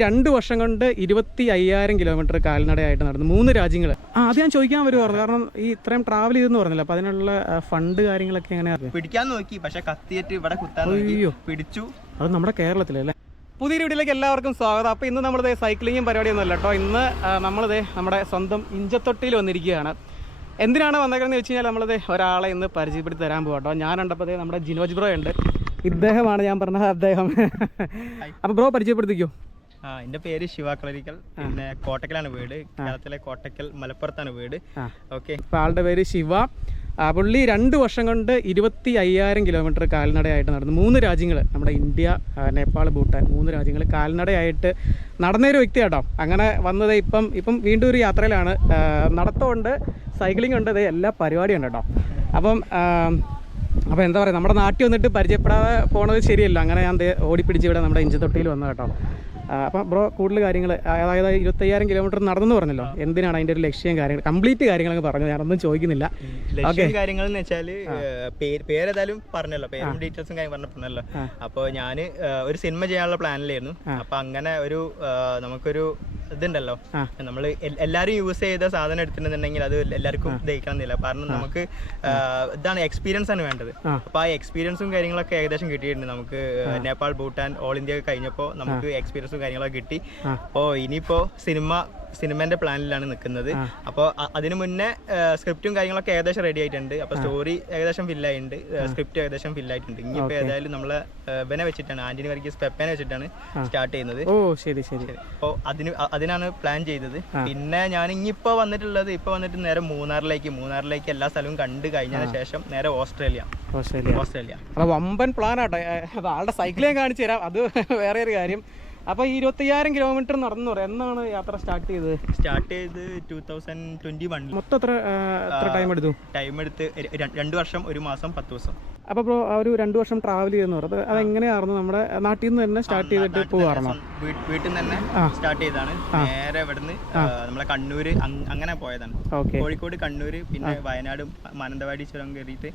2 വർഷം കൊണ്ട് 25,000 കിലോമീറ്റർ കാൽനടയായിട്ട് നടന്നു 3 രാജ്യങ്ങൾ. അത് ഞാൻ ചോദിക്കാൻ വരുമായിരുന്നു, കാരണം ഈ ഇത്രയും ട്രാവൽ ചെയ്തെന്ന് പറഞ്ഞില്ല, അപ്പോൾ അതിനുള്ള ഫണ്ട് കാര്യങ്ങളൊക്കെ എങ്ങനെയാണ്? പിടിക്കാൻ നോക്കി, പക്ഷെ കത്തിയിട്ട് ഇവിടെ കുത്താൻ പിടിച്ചു. അത് നമ്മുടെ കേരളത്തിലല്ലേ. പുതിയൊരു വീഡിയോയിലേക്ക് എല്ലാവർക്കും സ്വാഗതം. അപ്പോൾ ഇന്ന് നമ്മളിത് സൈക്ലിങ്ങും പരിപാടിയൊന്നും അല്ല കേട്ടോ. ഇന്ന് നമ്മളിത് നമ്മുടെ സ്വന്തം ഇഞ്ചത്തൊട്ടിയിൽ വന്നിരിക്കുകയാണ്. എന്തിനാണ് വന്നേക്കുന്നത് വെച്ച് കഴിഞ്ഞാൽ നമ്മളിത് ഒരാളെ ഇന്ന് പരിചയപ്പെടുത്തി തരാൻ പോകാം കേട്ടോ. ഞാൻ കണ്ടപ്പോൾ നമ്മുടെ ജിനോജ് ബ്രോ ഉണ്ട്, ഇദ്ദേഹമാണ് ഞാൻ പറഞ്ഞത് അദ്ദേഹം. അപ്പോൾ ബ്രോ പരിചയപ്പെടുത്തിക്കോ. എന്റെ പേര് ശിവ കളരിക്കൽ, പിന്നെ കോട്ടക്കലാണ് വീട്, കേരളത്തിലെ കോട്ടക്കൽ മലപ്പുറത്താണ് വീട്. ഓക്കെ, ഇപ്പോൾ ആളുടെ പേര് ശിവ. പുള്ളി 2 വർഷം കൊണ്ട് 25,000 കിലോമീറ്റർ കാൽനടയായിട്ട് നടന്നു 3 രാജ്യങ്ങൾ, നമ്മുടെ ഇന്ത്യ, നേപ്പാൾ, ഭൂട്ടാൻ 3 രാജ്യങ്ങൾ കാൽനടയായിട്ട് നടന്നൊരു വ്യക്തി കേട്ടോ. അങ്ങനെ വന്നത് ഇപ്പം വീണ്ടും ഒരു യാത്രയിലാണ്. നടത്തമുണ്ട്, സൈക്ലിംഗ് ഉണ്ട്, എല്ലാ പരിപാടിയുണ്ട് കേട്ടോ. അപ്പോൾ എന്താ പറയുക, നമ്മുടെ നാട്ടിൽ വന്നിട്ട് പരിചയപ്പെടാതെ പോണത് ശരിയല്ല. അങ്ങനെ ഞാൻ ഓടിപ്പിടിച്ച് ഇവിടെ നമ്മുടെ ഇഞ്ചത്തൊട്ടിയിൽ വന്നു കേട്ടോ. അപ്പം ബ്രോ കൂടുതൽ കാര്യങ്ങൾ, അതായത് 25,000 കിലോമീറ്റർ നടന്നു പറഞ്ഞല്ലോ, എന്തിനാണ് അതിൻ്റെ ഒരു ലക്ഷ്യം, കാര്യങ്ങൾ കംപ്ലീറ്റ് കാര്യങ്ങളൊക്കെ പറഞ്ഞു, ഞാനൊന്നും ചോദിക്കുന്നില്ല. ലക്ഷ്യം കാര്യങ്ങൾ എന്ന് വെച്ചാൽ പേരേതായാലും പറഞ്ഞല്ലോ, പേരും ഡീറ്റെയിൽസും കാര്യം പറഞ്ഞല്ലോ. അപ്പോൾ ഞാൻ ഒരു സിനിമ ചെയ്യാനുള്ള പ്ലാനിലായിരുന്നു. അപ്പം അങ്ങനെ ഒരു നമുക്കൊരു ഇതുണ്ടല്ലോ, നമ്മൾ എല്ലാവരും യൂസ് ചെയ്ത സാധനം എടുത്തിട്ടുണ്ടെന്നുണ്ടെങ്കിൽ അത് എല്ലാവർക്കും ദഹിക്കണമെന്നില്ല. കാരണം നമുക്ക് ഇതാണ് എക്സ്പീരിയൻസ് ആണ് വേണ്ടത്. അപ്പോൾ ആ എക്സ്പീരിയൻസും കാര്യങ്ങളൊക്കെ ഏകദേശം കിട്ടിയിട്ടുണ്ട് നമുക്ക്. നേപ്പാൾ, ഭൂട്ടാൻ, ഓൾ ഇന്ത്യ കഴിഞ്ഞപ്പോൾ നമുക്ക് എക്സ്പീരിയൻസും കാര്യങ്ങളൊക്കെ കിട്ടി. അപ്പോൾ ഇനിയിപ്പോൾ സിനിമേന്റെ പ്ലാനിലാണ് നിൽക്കുന്നത്. അപ്പോൾ അതിന് മുന്നേ സ്ക്രിപ്റ്റും കാര്യങ്ങളൊക്കെ ഏകദേശം റെഡി ആയിട്ടുണ്ട്. അപ്പോൾ സ്റ്റോറി ഏകദേശം ഫില്ലായിട്ടുണ്ട്, സ്ക്രിപ്റ്റ് ഏകദേശം ഫില്ലായിട്ടുണ്ട്. ഇനിയിപ്പോൾ ഏതായാലും നമ്മളെ ഇവനെ വെച്ചിട്ടാണ്, ആന്റണി വർഗീസ് പെപ്പനെ വെച്ചിട്ടാണ് സ്റ്റാർട്ട് ചെയ്യുന്നത്. അപ്പോൾ അതിനാണ് പ്ലാൻ ചെയ്തത്. പിന്നെ ഞാൻ ഇനിയിപ്പോൾ വന്നിട്ട് നേരെ മൂന്നാറിലേക്ക് എല്ലാ സ്ഥലവും കണ്ടു കഴിഞ്ഞതിന് ശേഷം നേരെ ഓസ്ട്രേലിയ. അപ്പോൾ വമ്പൻ പ്ലാനാട്ടോ. ആളുടെ സൈക്കിൾ ഞാൻ കാണിച്ചു തരാം, അത് വേറെ ഒരു കാര്യം. അപ്പോൾ 25,000 കിലോമീറ്റർ നടന്നു പറയാം. എന്നാണ് യാത്ര സ്റ്റാർട്ട് ചെയ്തത്? 2021. മൊത്തം എത്ര ടൈം എടുത്തു? 2 വർഷം 1 മാസം 10 ദിവസം. അപ്പോൾ ബ്രോ ഒരു 2 വർഷം ട്രാവൽ ചെയ്തെന്ന് പറഞ്ഞത് അതെങ്ങനെയായിരുന്നു? നമ്മുടെ നാട്ടിൽ നിന്ന് തന്നെ സ്റ്റാർട്ട് ചെയ്തിട്ട് പോകാറുണ്ടോ? വീട്ടിൽ നിന്ന് തന്നെ സ്റ്റാർട്ട് ചെയ്താണ്. നേരെ ഇവിടുന്ന് നമ്മളെ കണ്ണൂര് അങ്ങനെ പോയതാണ്. കോഴിക്കോട്, കണ്ണൂര്, പിന്നെ വയനാട്, മാനന്തവാടി ചുരം കയറിയിട്ട്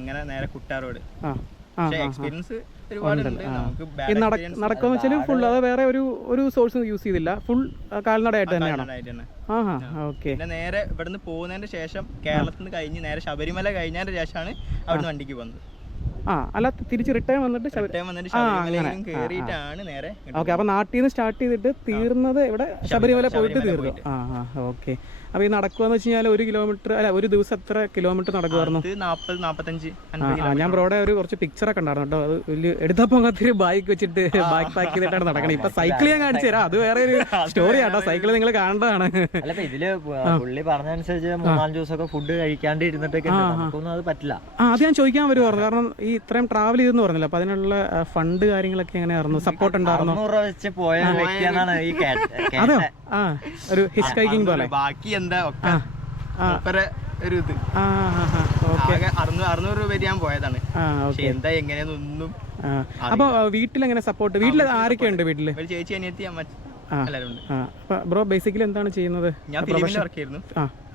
അങ്ങനെ നേരെ കുട്ടാറോഡ്. എക്സ്പീരിയൻസ് നടക്കാന്ന് വെച്ചാൽ ഫുൾ, അത് വേറെ ഒരു സോഴ്സ് യൂസ് ചെയ്തില്ല, ഫുൾ കാൽനടയായിട്ട് തന്നെയാണ്. പിന്നെ നേരെ ഇവിടുന്ന് പോകുന്നതിന് ശേഷം കേരളത്തിൽ നിന്ന് കഴിഞ്ഞ് നേരെ ശബരിമല കഴിഞ്ഞതിന് ശേഷമാണ് അവിടുന്ന് വണ്ടിക്ക് പോകുന്നത്. അല്ല, തിരിച്ച് റിട്ടേൺ വന്നിട്ട് ശബരിമലയിലും കേറിയിട്ടാണ് നേരെ. ഓക്കെ, അപ്പൊ നാട്ടിൽ നിന്ന് സ്റ്റാർട്ട് ചെയ്തിട്ട് തീർന്നത് ഇവിടെ ശബരിമല പോയിട്ട് തീർന്നു. ഓക്കെ. അപ്പോൾ ഈ നടക്കുകയെന്ന് വെച്ച് കഴിഞ്ഞാൽ 1 കിലോമീറ്റർ അല്ല, ഒരു ദിവസം എത്ര കിലോമീറ്റർ നടക്കുമായിരുന്നു? 40-45. ഞാൻ ബ്രോയുടെ കുറച്ച് പിക്ചറൊക്കെ ഉണ്ടായിരുന്നു കേട്ടോ. അത് വലിയ എടുത്തപ്പോൾ ഒരു ബൈക്ക് വെച്ചിട്ട് ബാക്ക് പാക്ക് ചെയ്തിട്ടാണ് നടക്കണം. ഇപ്പൊ സൈക്കിൾ ഞാൻ കാണിച്ചു തരാം, അത് വേറെ ഒരു സ്റ്റോറി ആട്ടോ. സൈക്കിൾ നിങ്ങൾ കാണേണ്ടതാണ്. അല്ല, ഇതില് പുള്ളി പറഞ്ഞനുസരിച്ച് 3-4 ദിവസമൊക്കെ ഫുഡ് കഴിക്കാണ്ട് ഇരുന്നിട്ടൊക്കെ അത് പറ്റില്ല. അത് ഞാൻ ചോദിക്കാൻ വരുമായിരുന്നു, കാരണം ഈ ഇത്രയും ട്രാവൽ ചെയ്തെന്ന് പറഞ്ഞില്ല, അപ്പൊ അതിനുള്ള ഫണ്ട് കാര്യങ്ങളൊക്കെ എങ്ങനെയായിരുന്നു? സപ്പോർട്ട് ഉണ്ടായിരുന്നു? 100 രൂപ വെച്ച് പോയ വ്യക്തിയാണ് ഈ അതെ, ഒരു ഹിച്ച് ഹൈക്കിംഗ് പോലെ. ബാക്കി എന്താ ഒരു ഇത് 600 രൂപ ഞാൻ പോയതാണ്. എന്താ എങ്ങനെയാന്നൊന്നും. അപ്പൊ വീട്ടിലെങ്ങനെ സപ്പോർട്ട്? വീട്ടിൽ ആരൊക്കെ ഉണ്ട്? വീട്ടില് ചേച്ചി, അനിയത്തി, അമ്മ എല്ലാവരും ഉണ്ട്. ബ്രോ ബേസിക്കലി എന്താണ് ചെയ്യുന്നത്? ഞാൻ ഫിലിമിൽ വർക്ക് ചെയ്യുന്നു.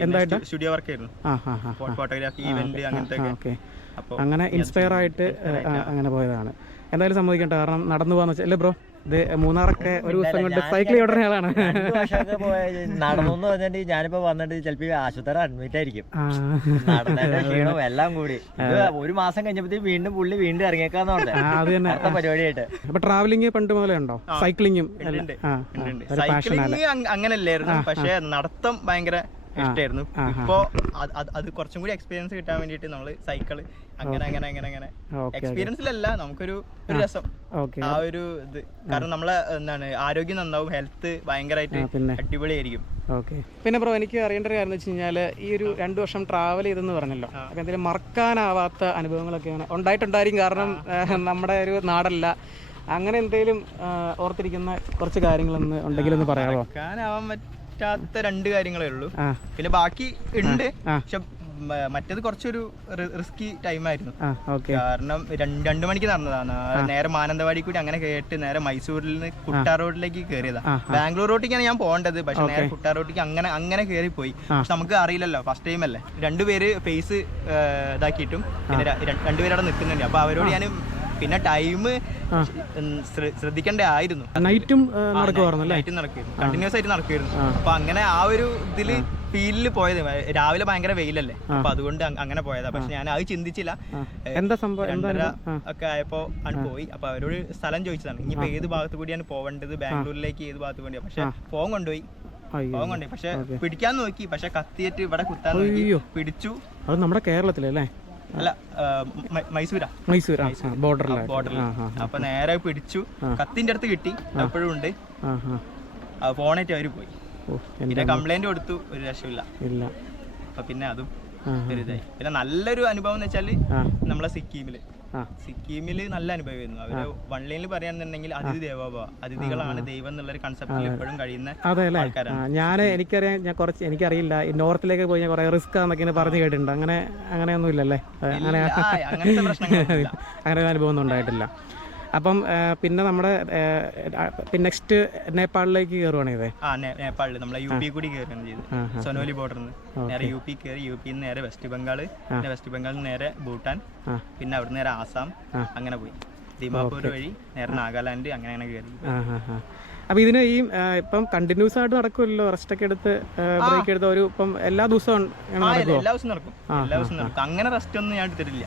എന്തായിട്ട്? സ്റ്റുഡിയോ വർക്ക് ചെയ്യുന്നു, ഫോട്ടോഗ്രാഫി, ഇവന്റ്, അങ്ങനത്തെ. അങ്ങനെ ഇൻസ്പയർ ആയിട്ട് അങ്ങനെ പോയതാണ്. എന്തായാലും സമ്മതിക്കട്ടെ, കാരണം നടന്നു പോകാന്ന് വെച്ചാൽ അല്ലേ ബ്രോ? ഇത് മൂന്നാറൊക്കെ ഒരു ദിവസം കൊണ്ട് സൈക്കിൾ ഓടുന്ന ആളാണ്. നടന്നു പറഞ്ഞിട്ട് ഞാനിപ്പോ വന്നിട്ട് ചിലപ്പോ ആശുപത്രി അഡ്മിറ്റ് ആയിരിക്കും. നടന്നതിന്റെ ക്ഷീണവും എല്ലാം കൂടി 1 മാസം കഴിഞ്ഞപ്പോഴത്തേക്ക് വീണ്ടും ഇറങ്ങിയേക്കാന്ന് പറഞ്ഞ പരിപാടിയായിട്ട്. അപ്പൊ ട്രാവലിംഗ് പണ്ട് മുതലേ ഉണ്ടോ? സൈക്ലിങ്ങും അങ്ങനല്ലായിരുന്നു, പക്ഷെ നടത്തം ഭയങ്കര ഇഷ്ടമായിരുന്നു. ഇപ്പോ അത് കുറച്ചും കൂടി എക്സ്പീരിയൻസ് കിട്ടാൻ വേണ്ടിട്ട് നമ്മള് സൈക്കിള് അങ്ങനെ എക്സ്പീരിയൻസിലല്ല, നമുക്കൊരു രസം, ആ ഒരു ഇത്. കാരണം നമ്മളെ എന്താണ് ആരോഗ്യം നന്നാവും, ഹെൽത്ത് ഭയങ്കരമായിട്ട് അടിപൊളിയായിരിക്കും. പിന്നെ ബ്രോ, എനിക്ക് അറിയേണ്ട ഒരു കാര്യം എന്ന് വെച്ച് കഴിഞ്ഞാൽ ഈ ഒരു 2 വർഷം ട്രാവൽ ചെയ്തെന്ന് പറഞ്ഞല്ലോ, അപ്പൊ എന്തെങ്കിലും മറക്കാനാവാത്ത അനുഭവങ്ങളൊക്കെയാണ് ഉണ്ടായിട്ടുണ്ടായിരിക്കും. കാരണം നമ്മുടെ ഒരു നാടല്ല, അങ്ങനെ എന്തെങ്കിലും ഓർത്തിരിക്കുന്ന കുറച്ച് കാര്യങ്ങളൊന്ന് ഉണ്ടെങ്കിൽ ഒന്ന് പറയാമോ? മറക്കാനാവാൻ പറ്റാത്ത 2 കാര്യങ്ങളേ ഉള്ളൂ, പിന്നെ ബാക്കി ഉണ്ട്. പക്ഷെ മറ്റേത് കുറച്ചൊരു റിസ്കി ടൈമായിരുന്നു. കാരണം 2 മണിക്ക് നടന്നതാണ്. നേരെ മാനന്തവാടി കൂടി അങ്ങനെ കേട്ട് നേരെ മൈസൂരിൽ നിന്ന് കുട്ടാറോഡിലേക്ക് കയറിയതാ. ബാംഗ്ലൂർ റോട്ടിക്കാണ് ഞാൻ പോകേണ്ടത്, പക്ഷെ നേരെ കുട്ടാറോട്ടിക്ക് അങ്ങനെ കയറി പോയി. പക്ഷെ നമുക്ക് അറിയില്ലല്ലോ, ഫസ്റ്റ് ടൈം അല്ലേ. 2 പേര് ഫേസ് ഇതാക്കിയിട്ടും പിന്നെ 2 പേര് അവിടെ നിൽക്കുന്നുണ്ട്. അപ്പൊ അവരോട് ഞാൻ പിന്നെ ടൈം ശ്രദ്ധിക്കേണ്ട ആയിരുന്നു. നൈറ്റും നടക്കുമായിരുന്നു അല്ലേ? നൈറ്റും നടക്കുമായിരുന്നു, കണ്ടിന്യൂസ് ആയിട്ട് നടക്കുമായിരുന്നു. അപ്പൊ അങ്ങനെ ആ ഒരു ഇതില് ഫീൽഡിൽ പോയത്. രാവിലെ ഭയങ്കര വെയിലല്ലേ, അപ്പൊ അതുകൊണ്ട് അങ്ങനെ പോയതാ. പക്ഷെ ഞാൻ അത് ചിന്തിച്ചില്ല. എന്താ സംഭവം 2:30 ഒക്കെ ആയപ്പോ ആണ് പോയി. അപ്പൊ അവരോട് സ്ഥലം ചോദിച്ചതാണ്, ഇനിയിപ്പോ ഏത് ഭാഗത്ത് കൂടിയാണ് പോവേണ്ടത്, ബാംഗ്ലൂരിലേക്ക് ഏത് ഭാഗത്ത് കൂടിയാ. പക്ഷെ ഫോൺ കൊണ്ടുപോയി. പക്ഷെ പിടിക്കാൻ നോക്കി, പക്ഷെ കത്തിയിട്ട് ഇവിടെ കുത്താൻ നോക്കി, പിടിച്ചു. അത് നമ്മുടെ കേരളത്തിലല്ലേ? അല്ല, മൈസൂരാ, ബോർഡറിൽ. അപ്പൊ നേരെ പിടിച്ചു, കത്തിന്റെ അടുത്ത് കിട്ടി, എപ്പോഴും ഉണ്ട്. ഫോണായിട്ട് അവര് പോയി. പിന്നെ കംപ്ലൈന്റ് കൊടുത്തു, ഒരു രക്ഷയില്ല. അപ്പൊ പിന്നെ അതും ഒരു ഇതായി. പിന്നെ നല്ലൊരു അനുഭവം എന്ന് വെച്ചാല് നമ്മളെ സിക്കിമില് നല്ല അനുഭവമായിരുന്നു. അവര് വൺലൈനിൽ പറയാന്നുണ്ടെങ്കിൽ അതിഥി ദേവോഭവ, അതിഥികളാണ് ദൈവം എന്നുള്ളൊരു കൺസെപ്റ്റിൽ എപ്പോഴും കഴിയുന്ന ആൾക്കാരാണ്. എനിക്കറിയില്ല, നോർത്തിലേക്ക് പോയി കുറെ റിസ്ക് ആണെന്നൊക്കെ പറഞ്ഞു കേട്ടിട്ടുണ്ട്. അങ്ങനെയൊന്നും ഇല്ലല്ലേ? അങ്ങനത്തെ പ്രശ്നങ്ങൾ അങ്ങനെ ഒരു അനുഭവം ഒന്നും ഉണ്ടായിട്ടില്ല. അപ്പം പിന്നെ നമ്മുടെ നെക്സ്റ്റ് നേപ്പാളിലേക്ക് കയറുവാണെങ്കിൽ നേപ്പാളിൽ നമ്മളെ UP കൂടി കയറുകയാണ് ചെയ്തത്. സൊനോലി ബോർഡറിൽ നിന്ന് നേരെ UP കയറി, UP നിന്ന് നേരെ വെസ്റ്റ് ബംഗാൾ, പിന്നെ വെസ്റ്റ് ബംഗാളിൽ നിന്ന് നേരെ ഭൂട്ടാൻ, പിന്നെ അവിടെ നേരെ ആസാം, അങ്ങനെ പോയി. ദിമാപൂർ വഴി നേരെ നാഗാലാൻഡ്, അങ്ങനെ കയറി. അപ്പൊ ഇതിന് ഈ ഇപ്പം കണ്ടിന്യൂസ് ആയിട്ട് നടക്കുമല്ലോ, റെസ്റ്റ് ഒക്കെ എടുത്ത് ബ്രേക്ക് എടുത്ത ഒരു ഇപ്പം എല്ലാ ദിവസവും എല്ലാ ദിവസവും നടക്കും. അങ്ങനെ റെസ്റ്റ് ഒന്നും ഞാൻ എടുത്തിട്ടില്ല.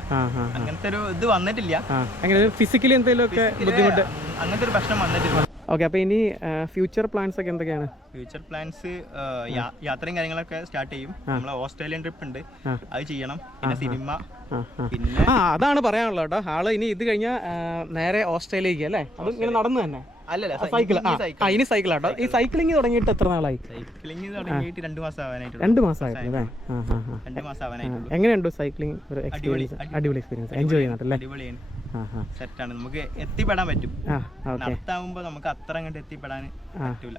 അങ്ങനത്തെ ഒരു ഇത് വന്നിട്ടില്ല. അങ്ങനെ ഫിസിക്കലി എന്തെങ്കിലും ഒക്കെ ബുദ്ധിമുട്ട്, അങ്ങനത്തെ ഒരു പ്രശ്നം വന്നിട്ടില്ല. ഓക്കെ. അപ്പൊ ഇനി ഫ്യൂച്ചർ പ്ലാൻസ് ഒക്കെ എന്തൊക്കെയാണ്? ഫ്യൂച്ചർ പ്ലാൻസ് യാത്രയും കാര്യങ്ങളൊക്കെ സ്റ്റാർട്ട് ചെയ്യും. നമ്മളെ ഓസ്ട്രേലിയൻ ട്രിപ്പ് ഉണ്ട്, അത് ചെയ്യണം. പിന്നെ സിനിമ, പിന്നെ അതാണ് പറയാനുള്ളത് കേട്ടോ. ആള് ഇനി ഇത് കഴിഞ്ഞാൽ നേരെ ഓസ്ട്രേലിയക്ക് അല്ലേ? അത് ഇങ്ങനെ നടന്നു തന്നെ? അല്ലല്ല, സൈക്കിൾ. ഇനി സൈക്കിൾ ആട്ടോ. ഈ സൈക്ലിംഗ് തുടങ്ങിയിട്ട് എത്ര നാളായി? സൈക്ലിംഗ് തുടങ്ങിയിട്ട് 2 മാസം ആവാനായിട്ട്. 2 മാസമായില്ലേ? 2 മാസം ആവാനായിട്ട്. എങ്ങനെയുണ്ട് സൈക്ലിംഗ് ഒരു എക്സ്പീരിയൻസ്? അടിപൊളി എക്സ്പീരിയൻസ്, എൻജോയ് ചെയ്യുന്നുണ്ടല്ലേ? അടിപൊളിയാണ്, സെറ്റാണ്. നമുക്ക് എത്തിപ്പെടാൻ പറ്റും. നടത്താവുമ്പോ നമുക്ക് അത്ര അങ്ങോട്ട് എത്തിപ്പെടാൻ പറ്റൂല.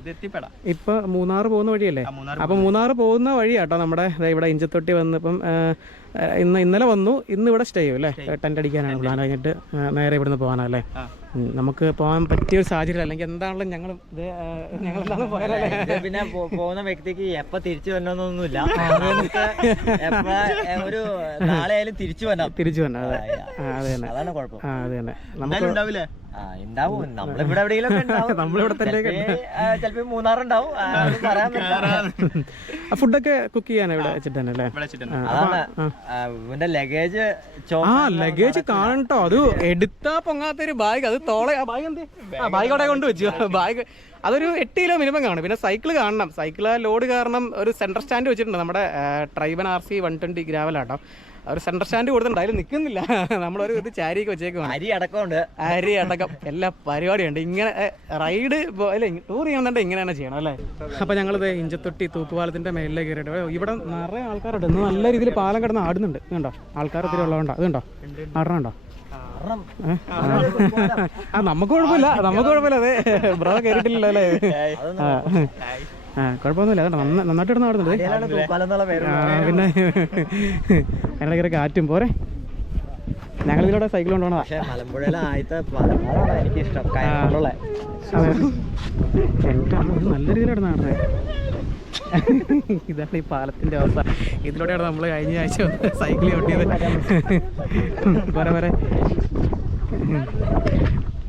ഇത് എത്തിപ്പെടാം. ഇപ്പൊ മൂന്നാർ പോകുന്ന വഴിയല്ലേ? അപ്പൊ മൂന്നാർ പോകുന്ന വഴിയാട്ടോ നമ്മുടെ ഇവിടെ ഇഞ്ചത്തൊട്ടി വന്ന്. ഇപ്പം ഇന്നലെ വന്നു, ഇന്ന് ഇവിടെ സ്റ്റേ ചെയ്യും അല്ലേ? ടെന്റ് അടിക്കാനാണ് പ്ലാൻ. കഴിഞ്ഞിട്ട് നേരെ ഇവിടുന്ന് പോകാനല്ലേ? നമുക്ക് പോകാൻ പറ്റിയൊരു സാഹചര്യം അല്ലെങ്കിൽ എന്താണല്ലോ ഞങ്ങളെന്താണെന്ന് പോയാലേ. പിന്നെ പോകുന്ന വ്യക്തിക്ക് എപ്പ തിരിച്ചു വരണമെന്നൊന്നുമില്ല. ഒരു നാളെ ആയാലും തിരിച്ചു വരണം. അതെ തന്നെ, അതാണ് കുഴപ്പം. അതെ തന്നെ. നമുക്ക് ഉണ്ടാവും. നമ്മളിവിടെ എവിടെയെങ്കിലും നമ്മളിവിടെ തന്നെ ചിലപ്പോ മൂന്നാറുണ്ടാവും. ഫുഡൊക്കെ കുക്ക് ചെയ്യാൻ ഇവിടെ വെച്ചിട്ട് തന്നെ അല്ലേ? അതാണ് ഇവന്റെ ലഗേജ്. ലഗേജ് കാണട്ടോ, അത് എടുത്താ പൊങ്ങാത്തൊരു ബാഗ്. അത് ബാഗ് അവിടെ കൊണ്ടുവച്ചു. ബാഗ് അതൊരു 8 കിലോ മിനിമം കാണും. പിന്നെ സൈക്കിൾ കാണണം. സൈക്കിള് ലോഡ് കാരണം ഒരു സെൻട്രൽ സ്റ്റാൻഡ് വെച്ചിട്ടുണ്ട്. നമ്മുടെ ട്രൈബൻ RC 120 ഗ്രാവലാട്ടോ. ഒരു സെൻട്രൽ സ്റ്റാൻഡ് കൊടുത്തിട്ടുണ്ട്, അതിൽ നിൽക്കുന്നില്ല. നമ്മളൊരു ഇത് ചാരിയൊക്കെ വെച്ചേക്കുവാണ്. അരി അടക്കം എല്ലാ പരിപാടിയുണ്ട്. ഇങ്ങനെ റൈഡ് അല്ലെ, ടൂർ ചെയ്യണമെന്നുണ്ട് ഇങ്ങനെയാണ് ചെയ്യണം അല്ലേ? അപ്പൊ ഞങ്ങളിത് ഇഞ്ചത്തൊട്ടി തൂക്കുപാലത്തിന്റെ മേലിലേക്ക് കയറിയിട്ട് ഇവിടെ നിറയെ ആൾക്കാരുണ്ട്. ഇന്ന് നല്ല രീതിയിൽ പാലം കിടന്ന് ആടുന്നുണ്ട്. ഇതുണ്ടോ? ആൾക്കാർ ഒത്തിരി ഉള്ളതുകൊണ്ടോ? അതുണ്ടോ? ആടണുണ്ടോ? നമുക്ക് കുഴപ്പമില്ല. അതെ, ബ്രോ കയറിയിട്ടില്ലല്ലോ അല്ലേ? കുഴപ്പമൊന്നുമില്ല. കേട്ടോ, നന്നായിട്ട് ഇടുന്ന ആടുന്നുണ്ട്. പിന്നെ അതിനിടയ്ക്ക് കാറ്റും പോരെ. ഞങ്ങളിതിലൂടെ സൈക്കിൾ കൊണ്ടുപോകണം. നല്ല രീതിയിലാണ് നടന്നത്. ഇതാണ് ഈ പാലത്തിന്റെ അവസ്ഥ. ഇതിലൂടെയാണ് നമ്മൾ കഴിഞ്ഞ ആഴ്ച സൈക്കിൾ ചവിട്ടിയത്. പോരെ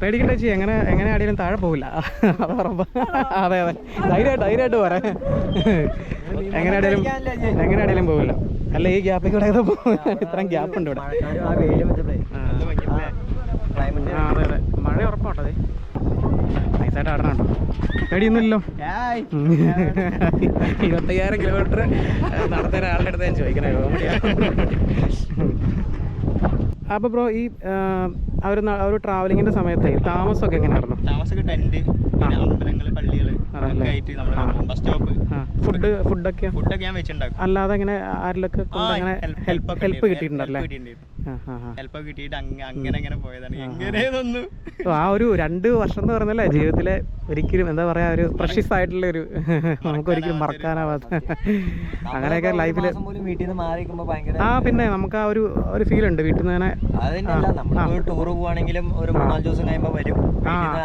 പേടിക്കണ്ട ചേച്ചി, എങ്ങനെ ആടിയാലും താഴെ പോകില്ല. അത് ഉറപ്പാ. അതെ ധൈര്യമായിട്ട് പോരാ. എങ്ങനെ ആടിയാലും പോകില്ല. അല്ല, ഈ ഗ്യാപ്പിൽ കൂടെ ഇത്രയും ഗ്യാപ്പ് ഉണ്ട് ഇവിടെ. അതെ, മഴ ഉറപ്പാട്ടോ. അതെ, നൈസായിട്ട് ആടണം കേട്ടോ. പേടിയൊന്നുമില്ലല്ലോ. 25,000 കിലോമീറ്റർ നടത്തുന്ന ഒരാളുടെ അടുത്ത് ഞാൻ ചോദിക്കണേ. അപ്പൊ ബ്രോ, ഈ ഒരു ട്രാവലിങ്ങിന്റെ സമയത്ത് താമസമൊക്കെ എങ്ങനെയായിരുന്നു? താമസമൊക്കെ ടെന്റ്, അമ്പലങ്ങള്, പള്ളികള്, ഫുഡൊക്കെ ഞാൻ വെച്ചിട്ടുണ്ടാക്കും. അല്ലാതെ അങ്ങനെ ആരിലൊക്കെ ഹെൽപ്പ് കിട്ടിയിട്ടുണ്ടല്ലേ? ഹെൽപ്പ് കിട്ടിയിട്ട് അങ്ങനെ പോയതാണ്. എങ്ങനെയൊന്നും ആ ഒരു 2 വർഷം എന്ന് പറഞ്ഞല്ലേ ജീവിതത്തിലെ ഒരിക്കലും എന്താ പറയാ, ഒരു പ്രഷ്യസ് ആയിട്ടുള്ള ഒരു നമുക്ക് ഒരിക്കലും മറക്കാനാവാത്ത അങ്ങനെയൊക്കെ ലൈഫില്. പിന്നെ നമുക്ക് ആ ഒരു ഫീൽ ഉണ്ട് വീട്ടിൽ നിന്ന് തന്നെ. ടൂർ പോവാണെങ്കിലും ഒരു 3-4 ദിവസം കഴിയുമ്പോ വരും.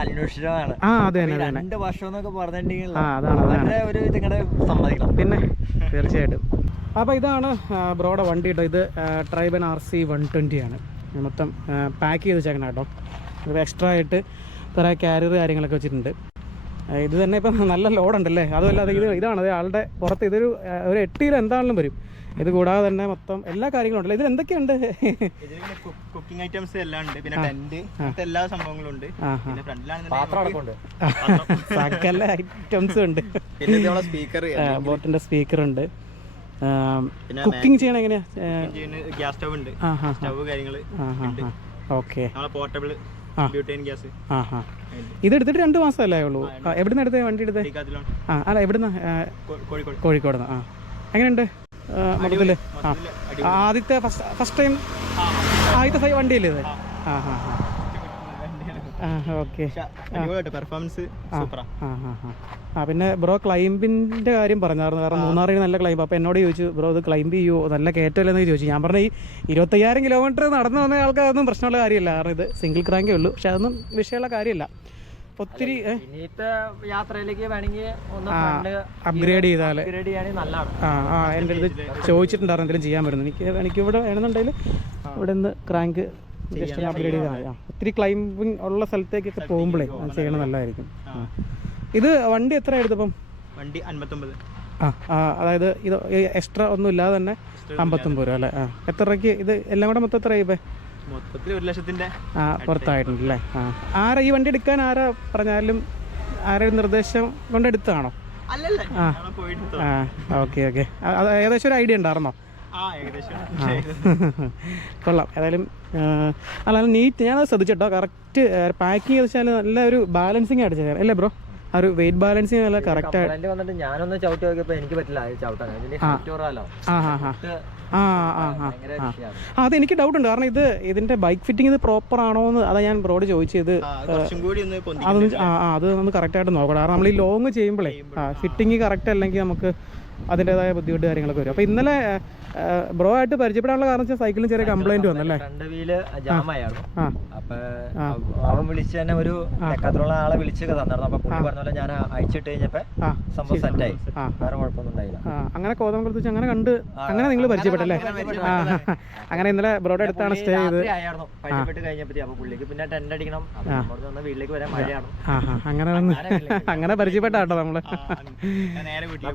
അന്വേഷിച്ചതാണ്. അതെ, 2 വർഷം എന്നൊക്കെ പറഞ്ഞിട്ടുണ്ടെങ്കിൽ അതാണ് ഒരു ഇതിങ്ങനെ സമ്മതിക്കണം. പിന്നെ തീർച്ചയായിട്ടും. അപ്പോൾ ഇതാണ് ബ്രോയുടെ വണ്ടി കേട്ടോ. ഇത് ട്രൈബൻ RC 120 ആണ്. മൊത്തം പാക്ക് ചെയ്ത് വെച്ചേക്കണം കേട്ടോ. ഇത് എക്സ്ട്രാ ആയിട്ട് കുറേ ക്യാരിയർ കാര്യങ്ങളൊക്കെ വെച്ചിട്ടുണ്ട്. ഇത് തന്നെ ഇപ്പം നല്ല ലോഡുണ്ടല്ലേ. അതുമല്ലാതെ ഇതാണ് ആളുടെ പുറത്ത് ഇതൊരു 8 കിലോ എന്താണെങ്കിലും വരും. ഇത് കൂടാതെ തന്നെ മൊത്തം എല്ലാ കാര്യങ്ങളും ഉണ്ടല്ലോ. ഇതിൽ എന്തൊക്കെയുണ്ട്? കുക്കിംഗ് ഐറ്റംസ് എല്ലാം ഉണ്ട്, പിന്നെ ടെന്റ്, എല്ലാ സംഭവങ്ങളും ഉണ്ട്. പിന്നെ ഫ്രണ്ടിലാണ് സകല ഐറ്റംസും ഉണ്ട്. പിന്നെ സ്പീക്കർ, ബോട്ടിന്റെ സ്പീക്കർ ഉണ്ട്. കുക്കിംഗ് ചെയ്യണം എങ്ങനെയാ? ഗ്യാസ് സ്റ്റവ് ഉണ്ട്, സ്റ്റവ് കാര്യങ്ങൾ. Okay, portable butyne gas. ഇത് എടുത്തിട്ട് 2 മാസമല്ലേ ആയുള്ളൂ? എവിടുന്ന് എടുത്തേ വണ്ടി എടുത്തേ? അല്ല എവിടുന്ന? കോഴിക്കോട് നിന്ന്. എങ്ങനെയുണ്ട് മൊത്തത്തില്? ആദ്യത്തെ ഫസ്റ്റ് ടൈം ആദ്യത്തെ വണ്ടിയല്ലേ ഇത്? ഓക്കെ. പെർഫോമൻസ്. പിന്നെ ബ്രോ ക്ലൈംബിൻ്റെ കാര്യം പറഞ്ഞായിരുന്നു. കാരണം മൂന്നാറിന് നല്ല ക്ലൈംബ്. അപ്പോൾ എന്നോട് ചോദിച്ചു, ബ്രോ ഇത് ക്ലൈംബ് ചെയ്യുമോ, നല്ല കയറ്റമല്ലെന്നൊക്കെ ചോദിച്ചു. ഞാൻ പറഞ്ഞ ഈ 25,000 കിലോമീറ്റർ നടന്നു വന്ന ആൾക്കാരൊന്നും പ്രശ്നമുള്ള കാര്യമില്ല. കാരണം ഇത് സിംഗിൾ ക്രാങ്കേ ഉള്ളൂ. പക്ഷെ അതൊന്നും വിഷയമുള്ള കാര്യമില്ല. ഒത്തിരി യാത്രയിലേക്ക് വേണമെങ്കിൽ അപ്ഗ്രേഡ് ചെയ്താൽ നല്ലതാണ്. എൻ്റെ അടുത്ത് ചോദിച്ചിട്ടുണ്ടായിരുന്നു എന്തെങ്കിലും ചെയ്യാൻ പറ്റുന്നു. എനിക്ക് ഇവിടെ വേണമെന്നുണ്ടെങ്കിൽ ഇവിടെ നിന്ന് ക്രാങ്ക് ജസ്റ്റ് അപ്ഗ്രേഡ് ചെയ്താൽ മതി. ഒത്തിരി ക്ലൈംബിങ് ഉള്ള സ്ഥലത്തേക്കൊക്കെ പോകുമ്പോഴേ അത് ചെയ്യണം, നല്ലതായിരിക്കും. ഇത് വണ്ടി എത്ര എടുത്തപ്പം? വണ്ടി 59. അതായത് ഇത് എക്സ്ട്രാ ഒന്നും ഇല്ലാതെ തന്നെ 59 രൂപ അല്ലേ? എത്ര രൂപയ്ക്ക് ഇത് എല്ലാം കൂടെ മൊത്തം എത്ര ഇപ്പം? മൊത്തത്തിൽ 1,00,000-ന്റെ പുറത്തായിട്ടുണ്ടല്ലേ? ആരാ ഈ വണ്ടി എടുക്കാൻ ആരാ പറഞ്ഞാലും ആരുടെ നിർദ്ദേശം കൊണ്ട് എടുത്താണോ? ഓക്കെ. അത് ഏകദേശം ഒരു ഐഡിയ ഉണ്ടായിരുന്നോ? കൊള്ളാം. ഏതായാലും അല്ല നീറ്റ്, ഞാനത് ശ്രദ്ധിച്ചിട്ടോ. കറക്റ്റ് പാക്കിങ് വെച്ചാൽ നല്ല ഒരു ബാലൻസിങ് ആയിട്ട് ചെയ്യാം അല്ലേ ബ്രോ? ആ ഒരു വെയിറ്റ് ബാലൻസിങ് നല്ല കറക്റ്റ് ആയിട്ട്. വന്നിട്ട് ഞാനൊന്ന് ചവിട്ടി നോക്കിയപ്പോൾ എനിക്ക് പറ്റില്ല ചവിട്ടാൻ. അതെനിക്ക് ഡൗട്ട് ഉണ്ട്. കാരണം ഇതിന്റെ ബൈക്ക് ഫിറ്റിംഗ് ഇത് പ്രോപ്പർ ആണോ എന്ന് അതാ ഞാൻ ബ്രോഡ് ചോദിച്ചത്. അത് ഒന്ന് കറക്റ്റ് ആയിട്ട് നോക്കണം. കാരണം നമ്മൾ ഈ ലോങ് ചെയ്യുമ്പോഴേ ഫിറ്റിംഗ് കറക്റ്റ് അല്ലെങ്കിൽ നമുക്ക് അതിൻ്റെതായ ബുദ്ധിമുട്ട് കാര്യങ്ങളൊക്കെ വരും. അപ്പോൾ ഇന്നലെ ബ്രോ ആയിട്ട് പരിചയപ്പെടാനുള്ള കാരണം വെച്ചാൽ സൈക്കിളിന് ചെറിയ കംപ്ലൈന്റ് വന്നല്ലേ? ഫ്രണ്ട് വീല് ജാമായിരുന്നു. അപ്പൊ അവൻ വിളിച്ച് തന്നെ ഒരു ഡെക്കാത്ലോണിലെ ആളെ വിളിച്ചൊക്കെ തന്നിരുന്നു. അപ്പൊ പുള്ളി പറഞ്ഞ പോലെ ഞാൻ അയച്ചിട്ട് കഴിഞ്ഞപ്പോ സംഭവം സെറ്റായി, വേറെ കുഴപ്പമൊന്നും ഉണ്ടായില്ല. അങ്ങനെ കോതമംഗലത്ത് വെച്ച് അങ്ങനെ കണ്ട് അങ്ങനെ നിങ്ങൾ പരിചയപ്പെട്ടല്ലേ? അങ്ങനെ ഇന്നലെ ബ്രോയുടെ അടുത്താണ് സ്റ്റേ ചെയ്ത് പരിചയപ്പെട്ട് കഴിഞ്ഞപ്പോഴത്തേ അപ്പൊ പുള്ളിക്ക് പിന്നെ ടെന്റ് അടിക്കണം, വീട്ടിലേക്ക് വരാൻ മഴയാണ്. അങ്ങനെ പരിചയപ്പെട്ടാട്ടോ നമ്മള്.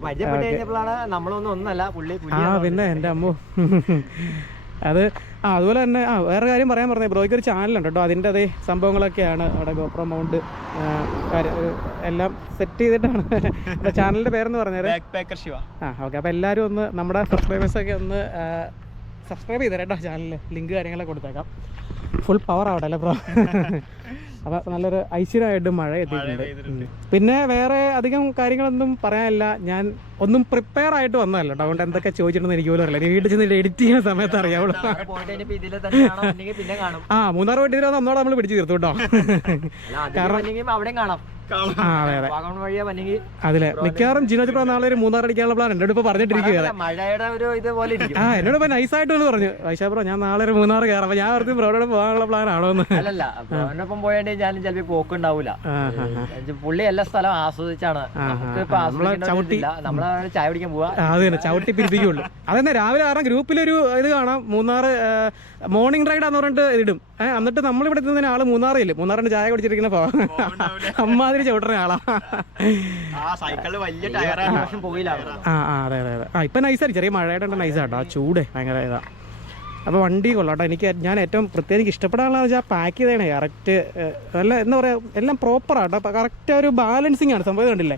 പരിചയപ്പെട്ട് കഴിഞ്ഞപ്പോഴാണ് നമ്മളൊന്നും ഒന്നല്ല പുള്ളി. പിന്നെ എൻ്റെ അമ്മോ അത് അതുപോലെ തന്നെ വേറെ കാര്യം പറയാൻ പറഞ്ഞത് ബ്രോയ്ക്ക് ഒരു ചാനലുണ്ട് കേട്ടോ. അതിൻ്റെ അതേ സംഭവങ്ങളൊക്കെയാണ് അവിടെ GoPro മൗണ്ട് എല്ലാം സെറ്റ് ചെയ്തിട്ടാണ്. ചാനലിൻ്റെ പേരെന്ന് പറഞ്ഞത് ഓക്കെ. അപ്പോൾ എല്ലാവരും ഒന്ന് നമ്മുടെ സബ്സ്ക്രൈബേഴ്സൊക്കെ ഒന്ന് സബ്സ്ക്രൈബ് ചെയ്തേരാ കേട്ടോ. ചാനലിൽ ലിങ്ക് കാര്യങ്ങളൊക്കെ കൊടുത്തേക്കാം. ഫുൾ പവർ ആവട്ടെ അല്ലേ ബ്രോ? അപ്പോൾ നല്ലൊരു ഐശ്വര്യമായിട്ട് മഴ എത്തിയിട്ടുണ്ട്. പിന്നെ വേറെ അധികം കാര്യങ്ങളൊന്നും പറയാനില്ല. ഞാൻ ഒന്നും പ്രിപ്പയർ ആയിട്ട് വന്നതല്ല കേട്ടോ. അതുകൊണ്ട് എന്തൊക്കെ ചോദിച്ചിട്ടുണ്ടെന്ന് എനിക്ക് പോലും അറിയില്ല. വീട്ടിൽ ചെന്ന് എഡിറ്റ് ചെയ്യുന്ന സമയത്ത് അറിയാവുള്ളൂ. മൂന്നാർ പോയിട്ട് ഇതിൽ ഒന്നോടെ നമ്മൾ പിടിച്ചു തീർത്തു കേട്ടോ. കാരണം അതിലെ മിക്കവാറും ജിനോജ് നാളെ ഒരു മൂന്നാർ അടിക്കാനുള്ള പ്ലാൻ എന്നോട് ഇപ്പൊ പറഞ്ഞിട്ടിരിക്കുകയാണ്. എന്നോട് ഇപ്പൊ നൈസായിട്ട് ഒന്ന് പറഞ്ഞു, വൈശാ ബ്രോ ഞാൻ നാളെ ഒരു മൂന്നാർ കയറാം. അപ്പൊ ഞാൻ ഓർത്ത് ബ്രോയോട് പോകാനുള്ള പ്ലാൻ ആണോ എന്ന്. അല്ലപ്പം പോയാണ്ട് ഞാനും ചിലപ്പോ പോക്കുണ്ടാവൂല. പുള്ളി എല്ലാ സ്ഥലം ആസ്വദിച്ചാണ്. നമ്മളെ ചായ പിടിക്കാൻ പോവാ. അത് തന്നെ ചവിട്ടി പിരിപ്പിക്കുള്ളൂ. അതെന്നെ രാവിലെ കാരണം ഗ്രൂപ്പിലൊരു ഇത് കാണാം, മൂന്നാർ മോർണിംഗ് റൈഡാന്ന് പറഞ്ഞിട്ട് ഇടും. എന്നിട്ട് നമ്മളിവിടെ എത്തുന്നതിന് ആള് മൂന്നാറില്ല, മൂന്നാറിന്റെ ചായ കുടിച്ചിരിക്കുന്ന അമ്മാതിരി ചവിട്ടുന്ന ആളാ. അതെ. ഇപ്പൊ നൈസായി, ചെറിയ മഴയുടെ നൈസാട്ടോ. ആ ചൂട് ഭയങ്കര ഇതാ. അപ്പോൾ വണ്ടി കൊള്ളാട്ടോ. ഞാൻ ഏറ്റവും പ്രത്യേകം ഇഷ്ടപ്പെടാനുള്ള വെച്ചാൽ പാക്ക് ചെയ്തേണേ കറക്റ്റ്. നല്ല എന്താ പറയുക, എല്ലാം പ്രോപ്പറാട്ടോ. കറക്റ്റ് ഒരു ബാലൻസിങ് ആണ് സംഭവം. കണ്ടില്ലേ,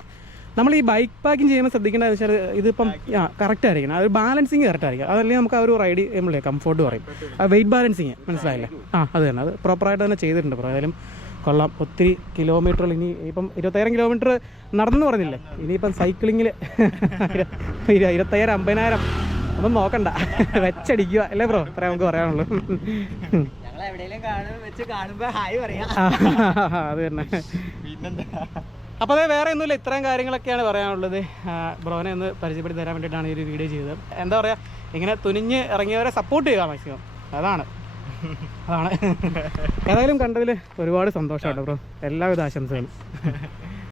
നമ്മൾ ഈ ബൈക്ക് പാക്കിങ് ചെയ്യുമ്പോൾ ശ്രദ്ധിക്കേണ്ടതെന്ന് വെച്ചാൽ ഇതിപ്പം കറക്റ്റ് ആയിരിക്കണം. ആ ഒരു ബാലൻസിങ് കറക്റ്റ് ആയിരിക്കും. അതല്ലെങ്കിൽ നമുക്ക് ആ ഒരു റൈഡ് ചെയ്യുമ്പോഴേ കംഫോർട്ട് പറയും. ആ വെയിറ്റ് ബാലൻസിങ് മനസ്സിലായില്ലേ? അത് തന്നെ, അത് പ്രോപ്പറായിട്ട് തന്നെ ചെയ്തിട്ടുണ്ട്. ഏതായാലും കൊള്ളാം. ഒത്തിരി കിലോമീറ്ററുകൾ ഇനി ഇപ്പം 25,000 കിലോമീറ്റർ നടന്നു പറഞ്ഞില്ലേ. ഇനിയിപ്പം സൈക്ലിങ്ങിൽ 25,000 50,000 ഒന്നും നോക്കണ്ട, വെച്ചടിക്കുക അല്ലേ ബ്രോ? അത്രേ നമുക്ക് പറയാനുള്ളൂ. അത് തന്നെ. അപ്പോൾ അതേ വേറെ ഒന്നുമില്ല, ഇത്രയും കാര്യങ്ങളൊക്കെയാണ് പറയാനുള്ളത്. ബ്രോനെ ഒന്ന് പരിചയപ്പെടുത്തി തരാൻ വേണ്ടിയിട്ടാണ് ഈ ഒരു വീഡിയോ ചെയ്തത്. എന്താ പറയുക, ഇങ്ങനെ തുനിഞ്ഞ് ഇറങ്ങിയവരെ സപ്പോർട്ട് ചെയ്യുക മാക്സിമം. അതാണ് ഏതായാലും കണ്ടതിൽ ഒരുപാട് സന്തോഷമുണ്ട് ബ്രോ. എല്ലാവിധ ആശംസകളും.